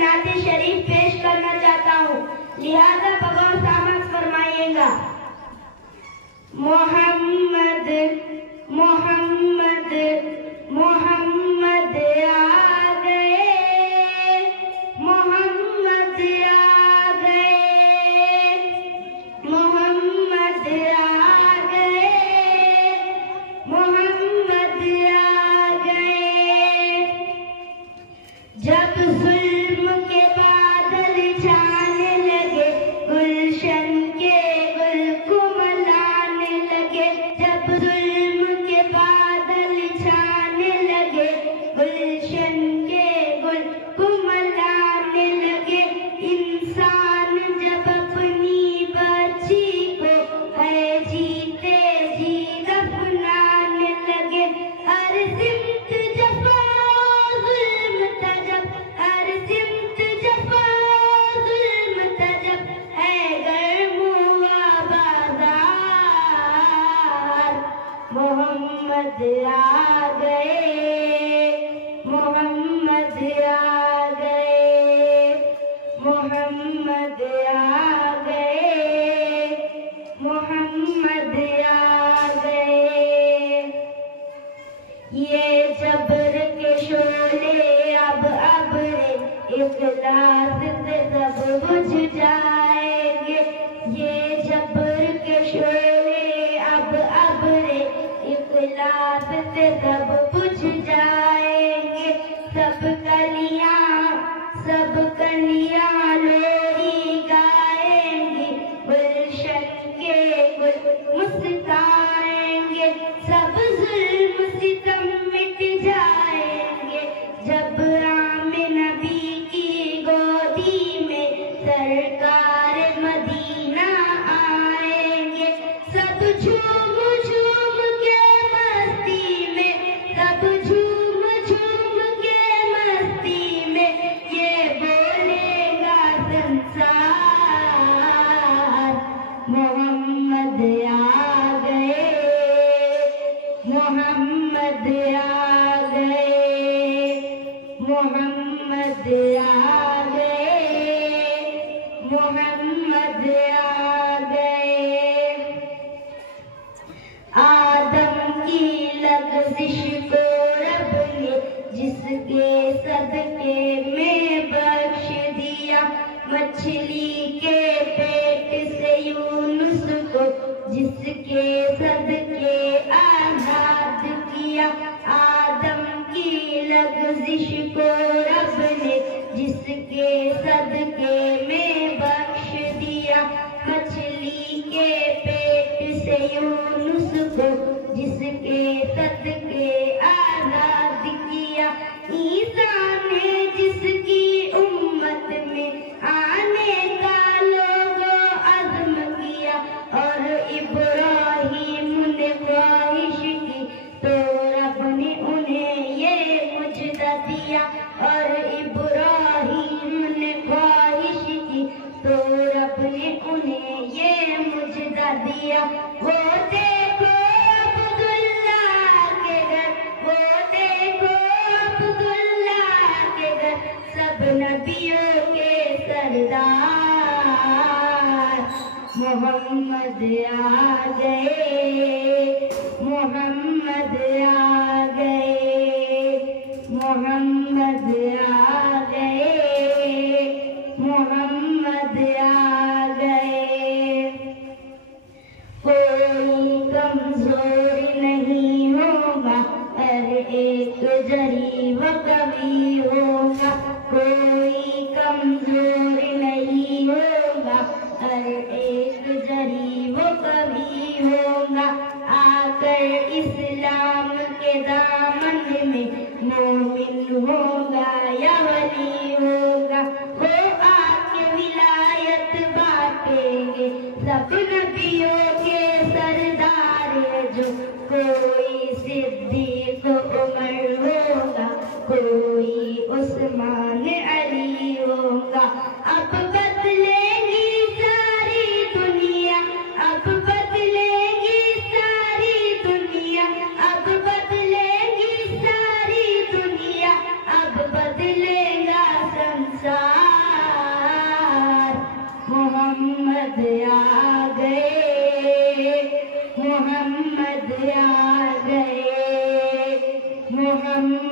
नाते शरीफ पेश करना चाहता हूँ, लिहाजा बगौर समाअत फरमाइएगा। मोहम्मद मोहम्मद मोहम्मद आ गए, मोहम्मद आ गए, मोहम्मद आ गए, मोहम्मद आ गए। जब जुल्म के बादल छाने लगे, गुलशन के गुल कुमलाने लगे। जब जुल्म के बादल छाने लगे, गुलशन के गुल कुमलाने लगे। इंसान जब अपनी बच्ची को है जीते जी दफनाने लगे। हर सिमत जफा जुल्म तजब, हर सिमत जफा जुल्म तजब, है गर्मुआ बाजार। मोहम्मद आ गए, मोहम्मद आ गए, मोहम्मद आ गए, मोहम्मद आ गए। ये जबर के शोले अब रे इखलास से सब बुझ जाएंगे। ये जबर के शोले अब रे इखलास से सब बुझ जाएंगे। सब कलियां लोरी गाएंगी, गुलशन के गुल मुस्काएंगे। सब जुल्म सितम मिट जाएंगे, जब आमे नबी की गोदी में सरकार मदीना आएंगे। सब झूम झूम के मस्ती में, सब झूम झूम के मस्ती में, ये बोलेगा संसार। मोहम्मद आ गए, मोहम्मद आ गए, मोहम्मद आ गए, मोहम्मद आ गए। आदम की लग़ज़िश को रब ने जिसके सदके में बख्श दिया। मछली के पेट से यूनुस को जिसके सदके आजाद किया। आदम की लग़ज़िश को रब ने जिसके सदके में बख्श दिया। मछली के पेट से यूनुस को जिसके सदके आजाद किया। ईसा ने जिसकी उम्मत में आने का लोगों अज़्म किया, और इब्राहीम ने ख्वाहिश की तो रब ने उन्हें ये मुजदा दिया। और इब्राहीम ने ख्वाहिश की तो रब ने उन्हें ये मुजदा दिया। वो देखो अब्दुल्ला के घर, वो देखो अब्दुल्ला के घर, सब नबियों के सरदार। मोहम्मद आ गए, मोहम्मद आ गए, मोहम्मद आ गए, मोहम्मद आ गए। कोई कमजोर नहीं होगा, हर एक जरी व कवि होगा। कोई कमजोर नहीं होगा, हर एक जरी वो कवि होगा। आकर इस्लाम के दामन में मोमिन होगा। अंसार मोहम्मद आ गए, मोहम्मद आ गए, मोहम्मद